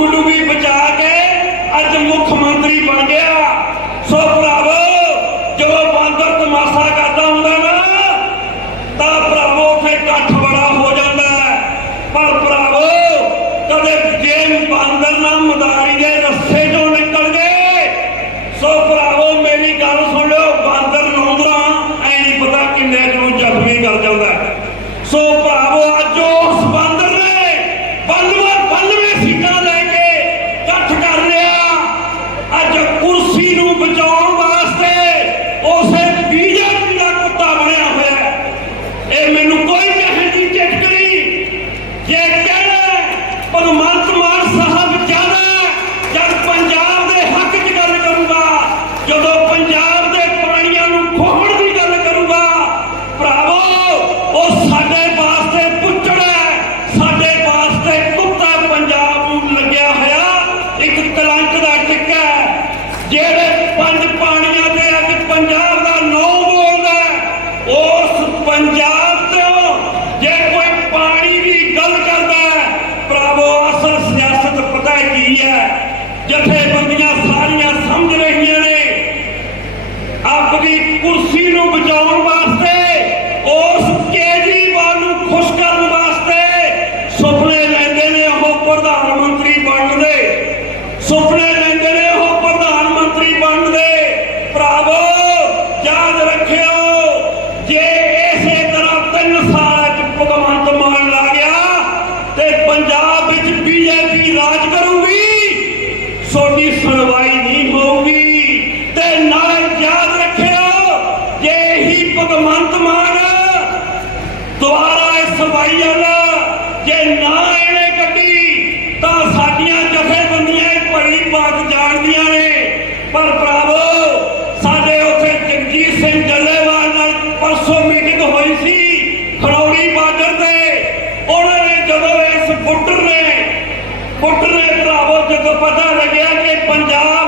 ਗੁੱਡੂਗੀ ਬਚਾ ਕੇ ਅੱਜ ਮੁੱਖ ਮੰਤਰੀ ਬਣ ਗਿਆ। ਸੋ ਭਰਾਵੋ, ਜਦੋਂ ਬਾਂਦਰ ਤਮਾਸ਼ਾ ਕਰਦਾ ਹੁੰਦਾ ਨਾ, ਤਾਂ ਭਰਾਵੋ ਫੇ ਇਕੱਠ ਬੜਾ ਹੋ ਜਾਂਦਾ ਪਰ ਭਰਾਵੋ, ਕਦੇ ਜੇ ਬਾਂਦਰ ਨਾ ਮਦਾਰੀ ਦੇ ਰਸੇ ਕੀ ਹੈ? ਜਥੇਬੰਦੀਆਂ ਸਾਰੀਆਂ ਸਮਝ ਰਹੀਆਂ ਇਸ ਵਾਈਅਲ ਜੇ ਨਾ ਇਹਨੇ ਕੱਢੀ, ਤਾਂ ਸਾਡੀਆਂ ਜਥੇਬੰਦੀਆਂ ਭਲੀ ਬਾਤ ਜਾਣਦੀਆਂ ਨੇ। ਪਰ ਭਰਾਵੋ, ਸਾਡੇ ਉੱਥੇ ਜਗਜੀਤ ਸਿੰਘ ਜੱਲੇਵਾਲ ਨਾਲ ਪਰਸੋਂ ਮੀਟਿੰਗ ਹੋਈ ਸੀ, ਖਰੌੜੀ ਬਾਰਡਰ ਤੇ। ਉਹਨਾਂ ਨੇ ਜਦੋਂ ਇਸ ਬੁੱਟਰ ਨੇ ਬੁੱਟਰ ਨੇ ਭਰਾਵੋ, ਜਦੋਂ ਪਤਾ ਲੱਗਿਆ ਕਿ ਪੰਜਾਬ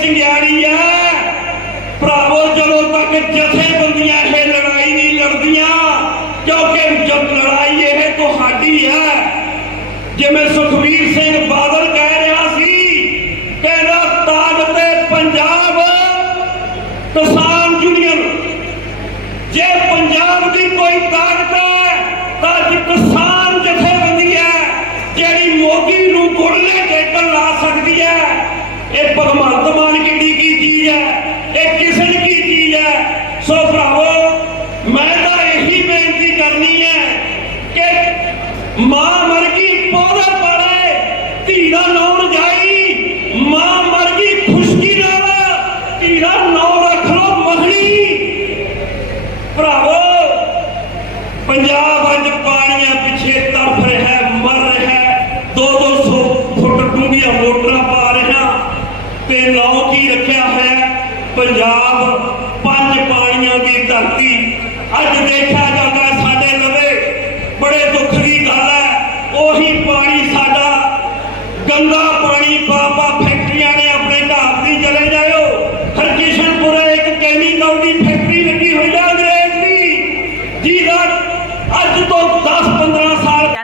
ਚਿੰਗਿਆੜੀ ਹੈ ਭਰਾਵੋ, ਜਦੋਂ ਤੱਕ ਜਥੇਬੰਦੀਆਂ ਇਹ ਲੜਾਈ ਨਹੀਂ ਲੜਦੀਆਂ, ਕਿਉਂਕਿ ਜਦ ਲੜਾਈ ਇਹ ਤੁਹਾਡੀ ਹੈ, ਜਿਵੇਂ ਸੁਖਬੀਰ ਸਿੰਘ ਬਾਦਲ ਕਹਿ ਰਿਹਾ ਸੀ, ਕਹਿੰਦਾ, ਤਾਕਤ ਤੇ ਪੰਜਾਬ, ਕਿਸਾਨ ਪੰਜਾਬ ਅੱਜ ਪਾਣੀਆਂ ਪਿੱਛੇ ਤੜਫ ਰਿਹਾ ਹੈ, ਮਰ ਰਿਹਾ ਹੈ। ਦੋ ਦੋ ਫੁੱਟ ਡੂੰਘੀਆਂ ਮੋਟਰਾਂ ਪਾ ਰਿਹਾ ਤੇ ਨਾਂ ਕੀ ਰੱਖਿਆ ਹੈ? ਪੰਜਾਬ ਪੰਜ ਪਾਣੀਆਂ ਦੀ ਧਰਤੀ ਅੱਜ ਦੇਖਿਆ ਜਾਂਦਾ ਸਾਡੇ ਲਵੇ ਬੜੇ ਦੁੱਖ ਦੀ ਗੱਲ ਹੈ ਉਹੀ ਪਾਣੀ ਸਾਡਾ ਗੰਦਾ ਪਾਣੀ ਪਾਪਾ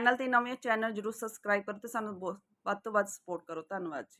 ਚੈਨਲ ਤੇ ਨਵੇਂ ਹੋ ਚੈਨਲ ਜਰੂਰ ਸਬਸਕ੍ਰਾਈਬ ਕਰੋ ਤੇ ਸਾਨੂੰ ਬਹੁਤ- ਵੱਧ ਤੋਂ ਵੱਧ ਸਪੋਰਟ ਕਰੋ। ਧੰਨਵਾਦ ਜੀ।